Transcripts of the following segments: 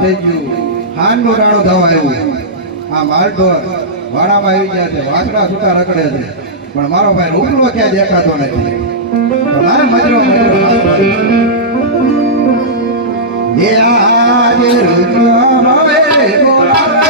થઈ ગયું હાનનું ટાણું થવા આવ્યું આ માલઢોર વાડામાં આવી ગયા છે વાસણા છૂટા રખડે છે પણ મારો ભાઈ રૂપલો ક્યાં દેખાતો નથી તો મારે મજરો એ આજે રૂપલો હવે બોલાવે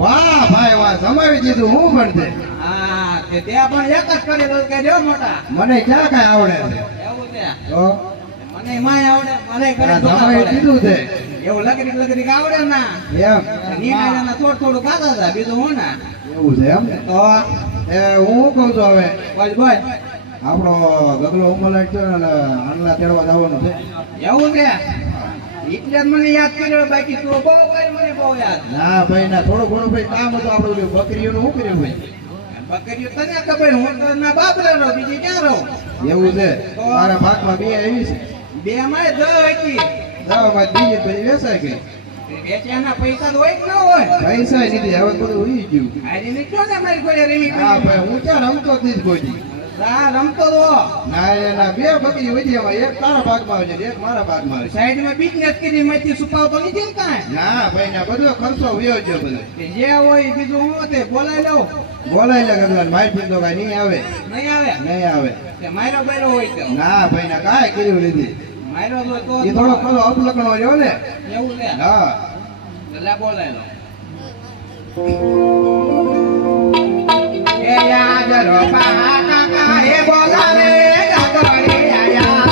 વાહ ભાઈ વાહ, જમાવી દીધું હું પણ તે. હા તે પણ એક જ કરી દઉં કે જો મોટા મને ક્યાં કાંઈ આવડે છે એવું છે તો મને માય આવડે મને આ ઘરે જમાવી દીધું છે એવું લકડી આવડે ના એમ નીકળ્યા થોડું ખાતા હતા બીજું હું ના એવું છે એમ ને તો એ હું કહું છું હવે બોલ બોલ આપણો ગગલો ઉમલાટ છે ને આનલા તેડવા જવાનું છે. એવું છે એટલે જ મને યાદ કર્યો બાકી તું બહુ ભાઈ મને બહુ યાદ ના ભાઈ ના, થોડું ઘણું ભાઈ કામ હતું આપણું ઓલું બકરીઓનું શું કર્યું ભાઈ? બકરીઓ તને ખબર હું તો ના બાપ રહો બીજી ક્યાં રહું એવું છે મારા ભાગમાં બે આવી છે. બે માં જ હતી દવામાં બીજી પછી વેચાઈ ગઈ. વેચ્યાના પૈસા તો હોય કે ન હોય પૈસા નથી, હવે બધું ઉઈ ગયું. આજે નીકળ્યો ને મારી કોઈ રેમી હા ભાઈ, હું ક્યાં રમતો જ નથી કોઈ દી. હા રમતો તો ના એના બે બકરી વધી એમાં એક તારા ભાગમાં આવે છે એક મારા ભાગમાં આવે છે. સાઈડમાં બિઝનેસ કરી માંથી છુપાવતો નથી ને કાંઈ ના ભાઈ ના, બધો ખર્ચો વયો ગયો બધો. કે જે હોય એ બીજું હું તે બોલાઈ લઉં બોલાય લે ગગલા, મારી પીતો કાંઈ નહીં આવે, નહીં આવે નહીં આવે. કે માયરો બૈરો હોય તો ના ભાઈ ના, કાંઈ કર્યું નથી. માયરો હોય તો એ થોડો પેલો અપલકણો રહ્યો ને. એવું છે હા પેલા બોલાઈ લઉં એ યાદ રો કાકા એ બોલાવે ગગડી આયા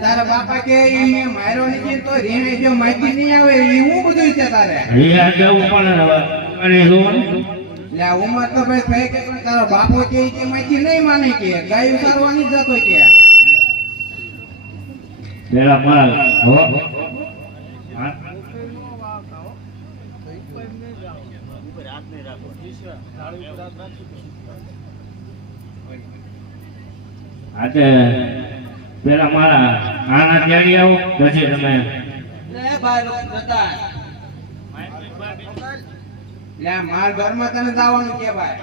તારા બાપા કે ઈ મે માર્યો નથી તો રેણે જો માહિતી નહીં આવે ઈ હું બધું છે તારે લે ઉમર તો ભાઈ થઈ કે પણ તારો બાપો કે માહિતી નહીં માને કે ગાયું સારવાની જતો કે પેલા મારા હો આજે પેલા મારા આના ત્યારી આવો પછી તમે લે ભાઈ રતા લે માર ઘરમાં તને જવાનું કે ભાઈ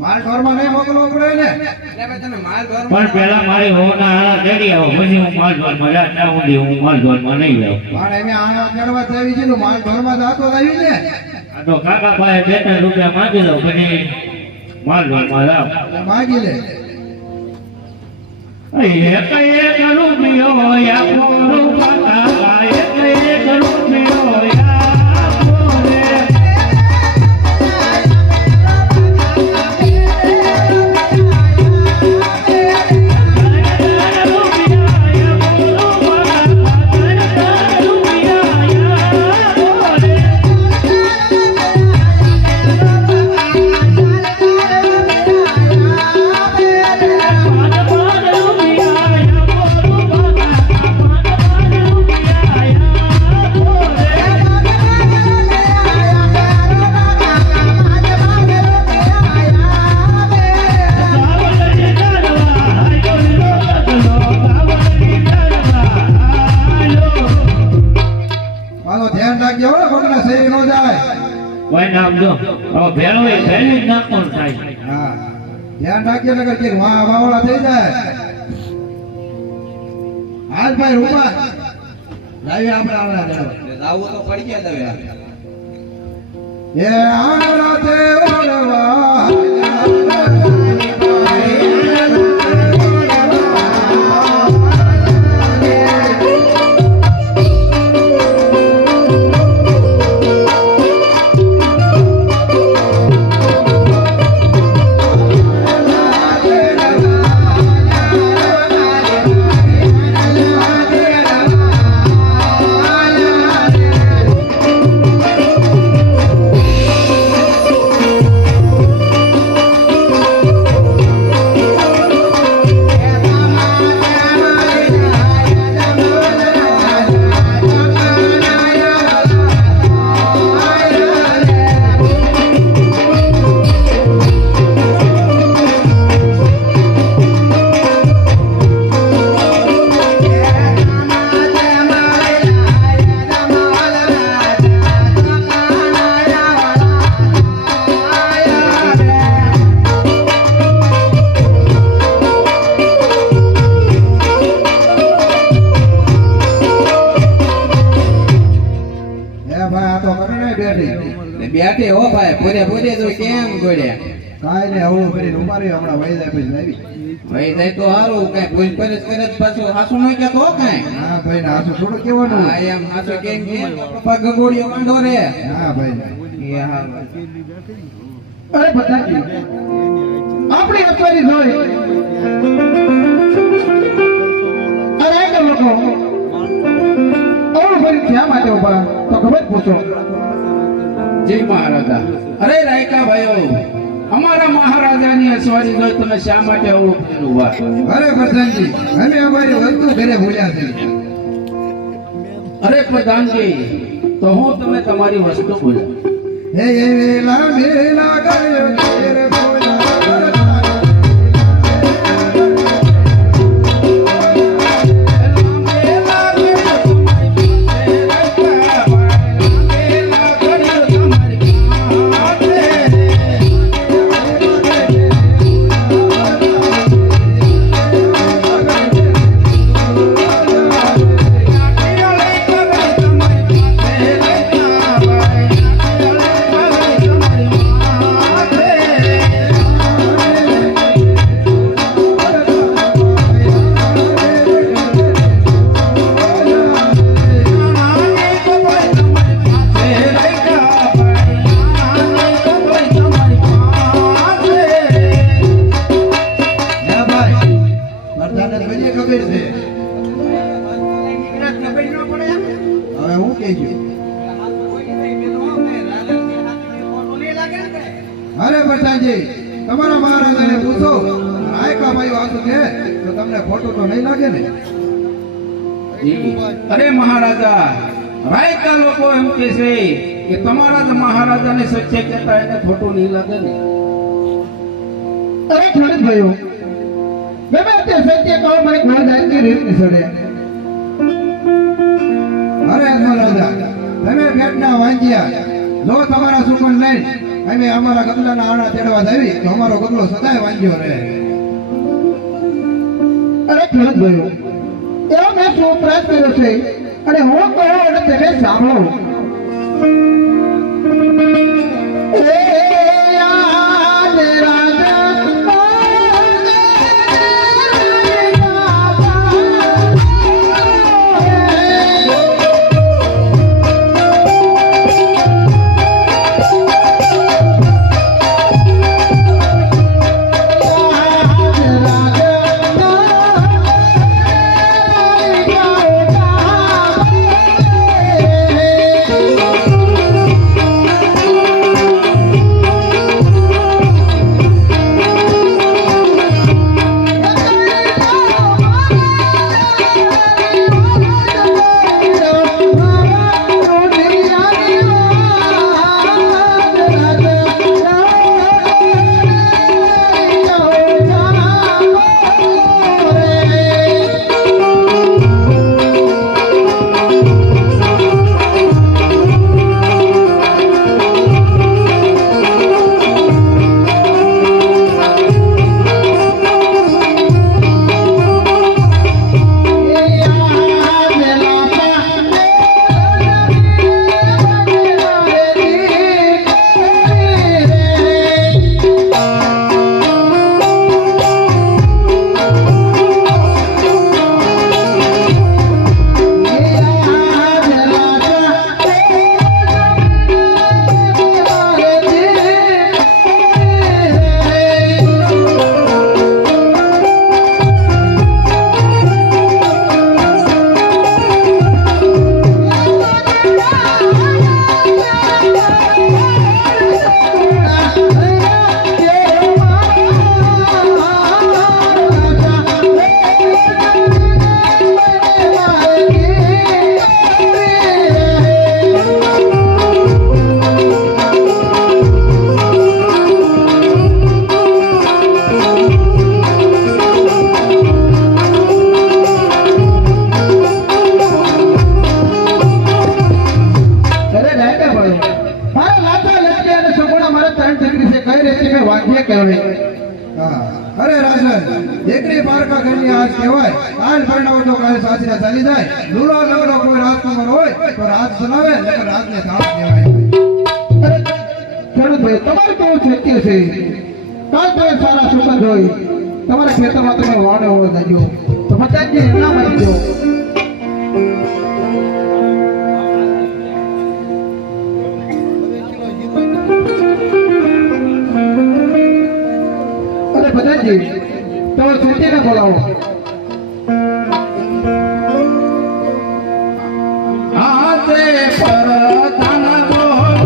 માલ ઢોરમાં નહીં મોકલવો પડે ને. લે ભાઈ તમે માર ઘરમાં પણ પેલા મારી હોના આના તેડી આવો પછી હું માલ ઢોરમાં જા ત્યાં સુધી હું માલ ઢોરમાં નહીં જાઉં પણ એમે આના ચડવા આવી છે ને માલ ઢોરમાં જાતો આવી ને. આ તો કાકા પાસે 3 રૂપિયા માંગી દઉં પછી માલ ઢોરમાં જાવ એટલે માગી લે. એક એક રૂપિયો આપો કાકા એક રૂપિયો આપો રે કોઈ નામ જો હવે ભેળો એ ભેળું જ નાખવાનું થાય. હા ધ્યાન રાખજે નગર કે વાવડા થઈ જાય. હાલ ભાઈ રૂપા લાવી આપણે આવડા દેવા આવું તો પડી ગયા તમે એ આવડા તે ઓળવા બેઠે હો ભાઈ પૂરે પૂરે તો કેમ ગોડ્યા કાઈ ને હવળું કરીને ઉમારી હમણાં વહી જાય પછી લાવી. ભાઈ જાય તો હારું કઈ પૂછ પરસ કરે જ પાછું હાસું ન કહેતો હો કઈ હા ભાઈ ને આસુ થોડું કેવાનું. હા એમ હાસું કેમ કે પગ ગોળીઓ કાઢો રે હા ભાઈ એ હા અરે બતાજી આપણી અતવારી જોઈ અરે કે લોકો ઓર ફરી ક્યાં માટે ઉભા તો ખબર પૂછો. જય મહારાજા અરે રાયકા ભાઈઓ અમારા મહારાજાની અસવારી જોઈ તમે શા માટે આવું કર્યું વાત અરે પ્રધાનજી અમે અમારી વસ્તુ ઘરે ભૂલ્યા છે. અરે પ્રધાનજી તો હું તમે તમારી વસ્તુ ભૂલ્યા હે વેલા વેલા ગયો તેર ભોલા અરે પ્રધાનજી તમારા મહારાજાને પૂછો આયકા ભાઈ વાતો કે તો તમને ખોટું તો નહીં લાગે ને. અરે મહારાજા રાયકા લોકો એમ કે છે કે તમારા જ મહારાજાને સત્ય કહેતા એને ખોટું નહીં લાગે ને. અરે થોડી ભાઈઓ ગમે તે સત્ય કહો મને કોઈ જાતની રીત નહીં સડે. અરે મહારાજા તમે પેટના વાંજ્યા જો તમારા સુકન લઈ અમે અમારા ગગલાના આણા તેડવા જાવી તો અમારો ગગલો સદાય વાંજ્યો રહે. અરે ખેડૂત ભાઈઓ એવો મેં શું પ્રયાસ કર્યો છે અને હું કહું અને તમે સાંભળો. હા અરે રાજન દીકરી પારકા ઘરની આજ કહેવાય કાલ પરણાવો તો કાલે સાસરે ચાલી જાય લૂલો લગડો કોઈ રાજકુમાર હોય તો રાજ ચલાવે નકર રાજને સાપ કહેવાય અરે ખેડૂત ભાઈ તમારે કેવું શક્ય છે કાલ તો એ સારા સુગંધ હોય તમારા ખેતરમાં તમે વાડે હોય જજો તો બધાજી એના મળી ગયો અરે બધાજી તો ખેતીને બોલાવો હાથે પર તાના બોલાવે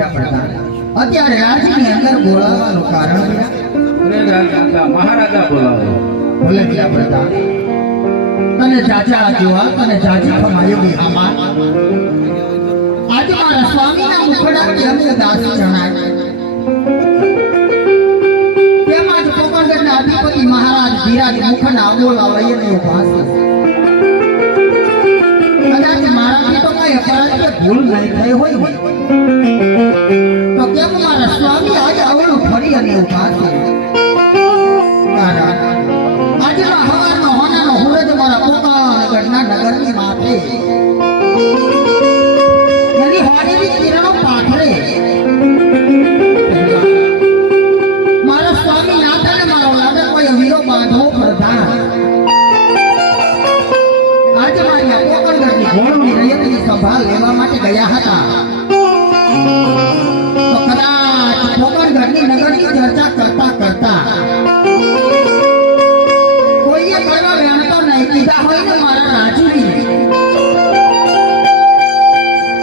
રાજમાતાયા અત્યારે રાજની અંદર બોલાવવાનું કારણ અરે રાજમાતા મહારાજા બોલાવો ભલે ગયા પ્રધાન તને ચાચા જોવા તને ચાચી ખમાયો બી આમાં આજે મારા સ્વામીના મુખડાથી અમને દાસી જણાય તેમાં જ પોકરગઢના અધિપતિ મહારાજ ધીરાજ મુખના બોલાવા એને ઉભા છે કદાચ મારાથી તો કઈ અપરાધ કે ભૂલ નહીં થઈ હોય ને તો કેમ મારા સ્વામી આજે આવડું ફરી અને ઉભા છે આજના હવારનો હોનાનો હુરજ મારા પોકાગઢના નગરની માથે એની હોળીની કિરણો પાથરે મારા સ્વામી નાથાને મારો લાડક કોઈ વીરો બાંધવો પ્રધાન આજે મારી પોકરગઢની ઘોડની રૈયતની સંભાળ લેવા માટે ગયા હતા તો કદાચ પોકરગઢની નગરની ચર્ચા કરતા કરતા કોઈએ કરવા વેણતો નહીં કીધા હોય ને મારા રાજુની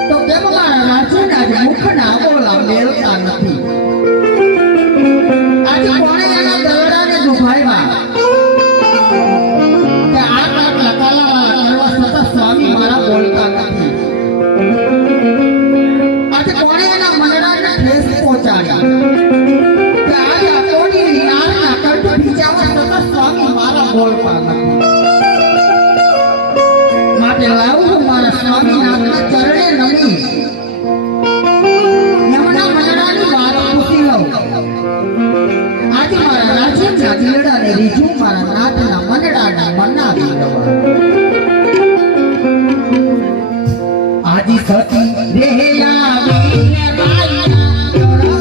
તો કેમ મારા રાજુના જ મુખના બોલા મેળતા નથી આજે કોણે એના દરડાને દુભાવ્યા કે આ કાટલા કાલાવાળા કરવા છતાં સ્વામી મારા બોલતા નથી આજે કોણે એના મંડળાને ઠેસ પહોંચાડ્યા કે આજે આ કોની નારના કંઠ ભીજાવા છતાં સ્વામી મારા બોલતા નથી માટે લાવું મારા સ્વામીનાથના ચરણે નમી એમના મંડળાની વાત પૂછી લઉં આજે મારા રાજ્યના દીવડાને રીઝું મારા નાથના મંડળાને મનાવી લવા આજી સતી રે આવીને રાયના ચરણે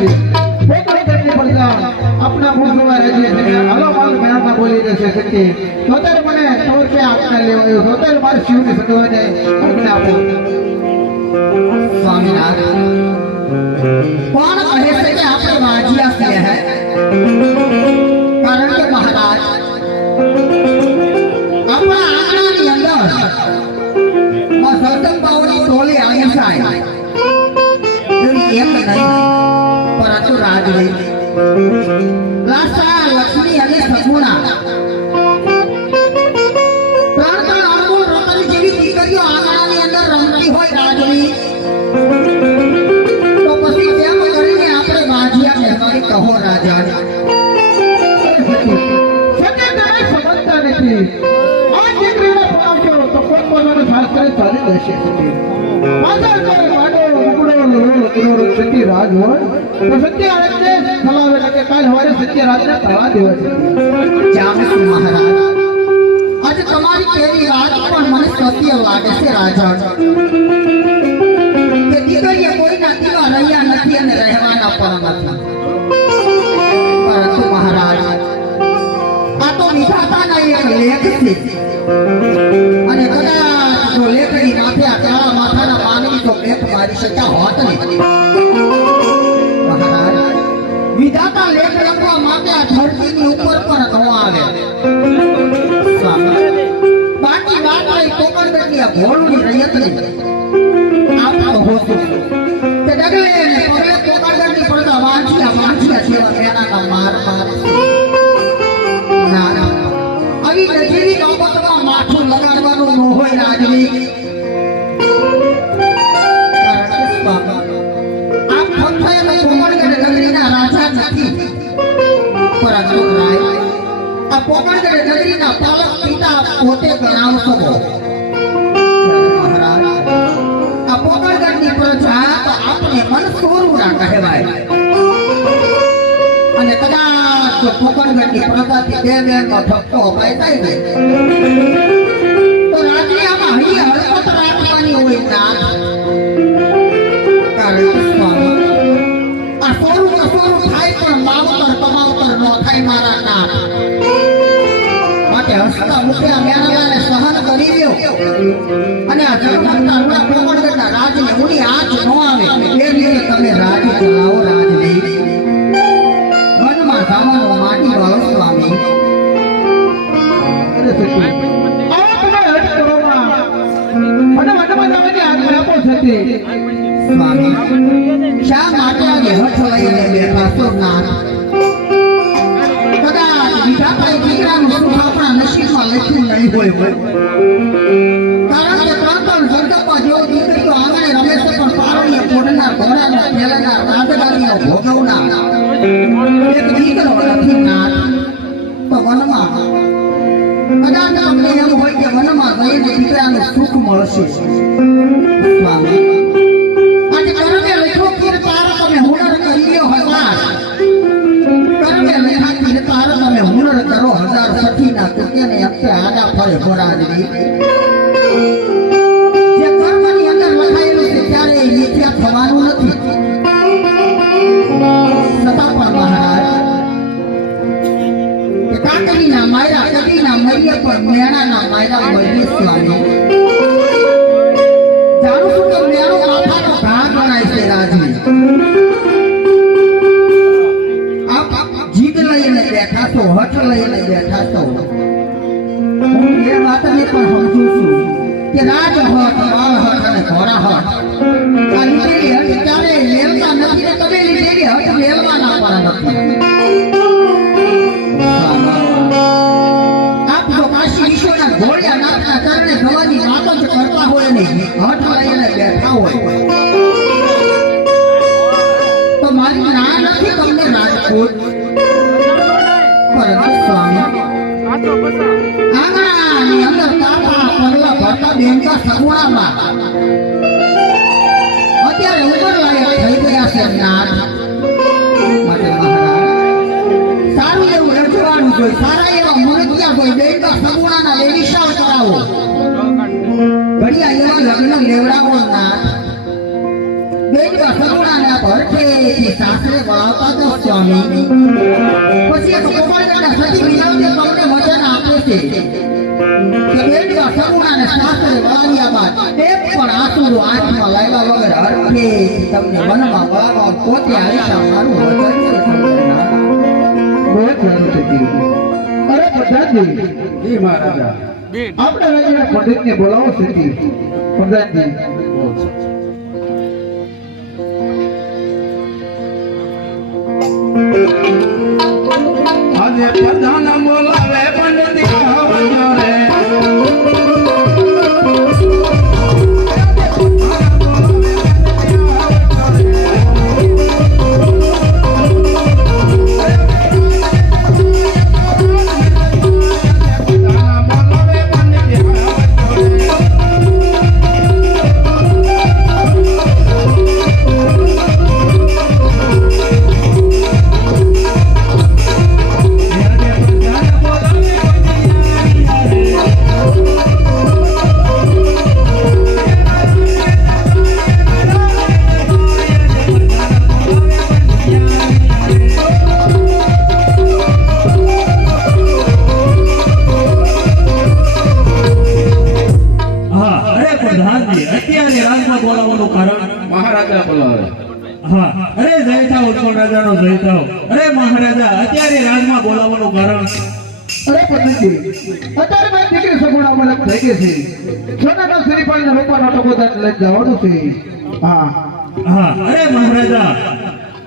सच्ची पोकड़े करनी पड़ता अपना मुंह में रहिए ने हलो माल मेणा बोली दे છે સच्ची તો તારે મને 100 રૂપિયા આપના લેવાયો તો તારે મારી શિવની સદવા દે મને આપો સ્વામિનાથ કોણ કહે છે કે આપણે વાંજિયા છે હે કારણ કે મહારાજ આપણા આંગણાની અંદર જગદંબાઓની ટોળી આવી જાય એવી એક નહીં પરંતુ રાજવી લાસા લક્ષ્મી અને સગુણા ત્રણ અણમોલ રતન જેવી દીકરીઓ આંગણાની અંદર રમતી હોય રાજવી તો પછી કેમ કરીને આપણે વાંજિયા કહેવાની કહો રાજા સકે તારે સમજતા નથી આ દીકરીને ભણાવશો તો પોતપોતાનું શાસ્ત્ર ચાલી રહેશે પાછળ કરે માંડો ઉકળો લોલો સત્ય રાજ હોય તો સત્ય રાજને ખલાવે લાગે કાલ હવારે સત્ય રાજને તળા દેવા છે જામસુ મહારાજ આજે તમારી કેવી વાત પણ મને સત્ય લાગે છે રાજા કે દીકરીએ કોઈના દીવા રહ્યા નથી અને રહેવાના પણ નથી પરંતુ મહારાજ આ તો વિધાતાના એક લેખ છે અને કદાચ જો લેખની માથે આ કાળા માથાના માનવી તો લેખ મારી શક્યા હોત નહીં મહારાજ વિધાતા લેખ લખવા માટે આ ધરતીની ઉપર પર ન આવે સ્વામી બાકી વાત રહી કોકણગઢની આ ઘોડની રૈયતની આપ તો હોતું તે ડગલે ને પગલે કોકણગઢની પડતા વાંચ્યા જેવા મેણાના માર ના આવી નજીવી બાબતમાં માથું લગાડવાનું ન હોય રાજવી આપ ફક્ત કોકણગઢ નગરીના રાજા નથી પરંતુ રાય આ પોકણગઢ નગરીના પાલક પિતા પોતે ગણાવશો મહારાજ આ પોકણગઢની પ્રજા તો આપણે મનસોરુડા કહેવાય અને કદાચ જો પોકણગઢની પ્રજાથી બે બેનો ધક્કો અપાઈ જાય ને તો રાજ્ય આમાં અહીં હળકત રાખવાની હોય ના કારણ કે સ્વામી આ સોરું થાય પણ માવતર કમાવતર ન થાય મારા નાથ માટે હસતા મુખ્યા મેણાને સહન કરી લ્યો અને આ જગતના રૂડા પોકણગઢના રાજને ઉની આંચ ન આવે એ રીતે તમે રાજ ચલાવો રાજવી વનમાં ધામનો માટી વાળો સ્વામી અરે સત્ય આવો તમે હટ કરો માં મને વનમાં જવાની આજ્ઞા આપો સત્ય સ્વામી શા માટે આજે હઠ લઈને બેઠા છો નાથ કદાચ વિધાતાએ દીકરાનું સુખ આપણા નસીબમાં લખ્યું નહીં હોય કારણ કે ત્રણ જગદંબા જેવો દીકરીઓ આંગણે રમે છે પણ પારણીએ પોડનાર ઘોડાના ખેલનાર રાજગારીઓ ભોગવનાર એક દીકરો નથી નાથ તો વનમાં કદાચ તમને એમ હોય કે વનમાં જઈને દીકરાનું સુખ મળશે સ્વામી આજે કરમે લખો કે તાર તમે હુનર કરી લ્યો હજાર કરમે લખા કે તાર તમે હુનર કરો હજાર સખીના કુકેને અપતે આડા ફળે ભોરાજવી જે કર્મની અંદર લખાયેલું છે ત્યારે એ મિથ્યા થવાનું નથી છતાં પણ મહારાજ કે કાકડીના માયરા કદીના મરીએ પણ મેણાના માયરા મરીએ સ્વામી જાણું છું કે મેળો માથાનો ઘા ગણાય છે રાજવી આપ જીદ લઈને બેઠા છો હઠ લઈને બેઠા છો હું એ વાતને પણ સમજુ છું કે રાજ હઠ બાળ હઠ અને ઘોડા હઠ આ લીધેલી હઠ ક્યારે લેવતા નથી ને તમે લીધેલી હઠ લેવાના પણ નથી આપ જો કાશી વિશ્વના ઘોડિયા નાથના ચરણે થવાની વાતો જ કરતા હોય નહીં હઠ લઈને બેઠા હોય તો મારી ના નથી તમને રાજકોટ પરંતુ સ્વામી આંગણાની અંદર તાપા પગલા ભરતા બેનકા સગુણામાં અત્યારે ઉંમર લાયક થઈ ગયા છે નાથ માટે મહારાજ સારું એવું રજવાનું જોઈએ સારા એવા મુરતિયા કોઈ બેનકા સગુણાના લેવિશાળ કરાવો ઘડિયા એવા લગ્ન લેવડાવો નાથ બેનકા સગુણાના ભરખેથી સાસરે સ્વામી પછી એક ગોપાળગઢના સતી મિલાવતી તમને વચન આપે છે કે બેટવા સગુણાને શાસ્ત્રે વાળ્યા બાદ એક પણ આંસુડો આંખમાં લાવ્યા વગર હરખે તમને વનમાં બોલાવવા પોતે આવીશા મારું વચન છે સંતના. બહુ જ સારું છે જી. અરે પ્રધાનજી, જી મહારાજા. આપણા રાજ્યના પંડિતને બોલાવો છે જી. પ્રધાનજી, આજે પ્રધાન બોલાવે પંડિત આવજો રે. હા અરે પ્રધાનજી અત્યારે રાજમાં બોલાવવાનું કારણ મહારાજા બોલાવે. હા અરે જય થાવ ઉત્પલ રાજાનો જય થાવ. અરે મહારાજા અત્યારે રાજમાં બોલાવવાનું કારણ અરે પ્રધાનજી, અત્યારે મારી દીકરી સગુણા અમલક થઈ ગઈ છે. સોનાના શ્રીફળના રૂપાનો ટકોદાર લઈ જવાનું છે. હા હા અરે મહારાજા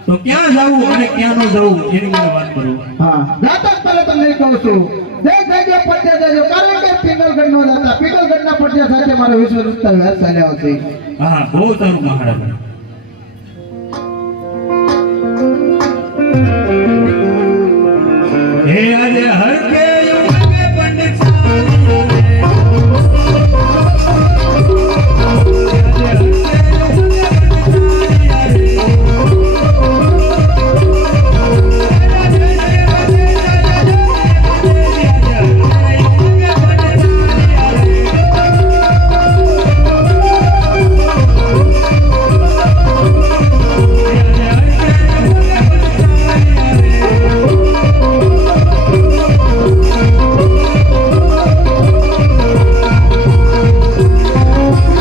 તો ક્યાં જવું અને ક્યાં ન જવું એની મને વાત કરો. હા, જાતા પહેલા તમને કહું છું, જય જય પટ્યા જજો, કારણ કે પિંગલગઢ નો જાતા પિંગલગઢના પટ્યા સાથે મારો વિશ્વ વિસ્તાર વ્યાસ ચાલ્યો છે. હા બહુ સારું મહારાજા.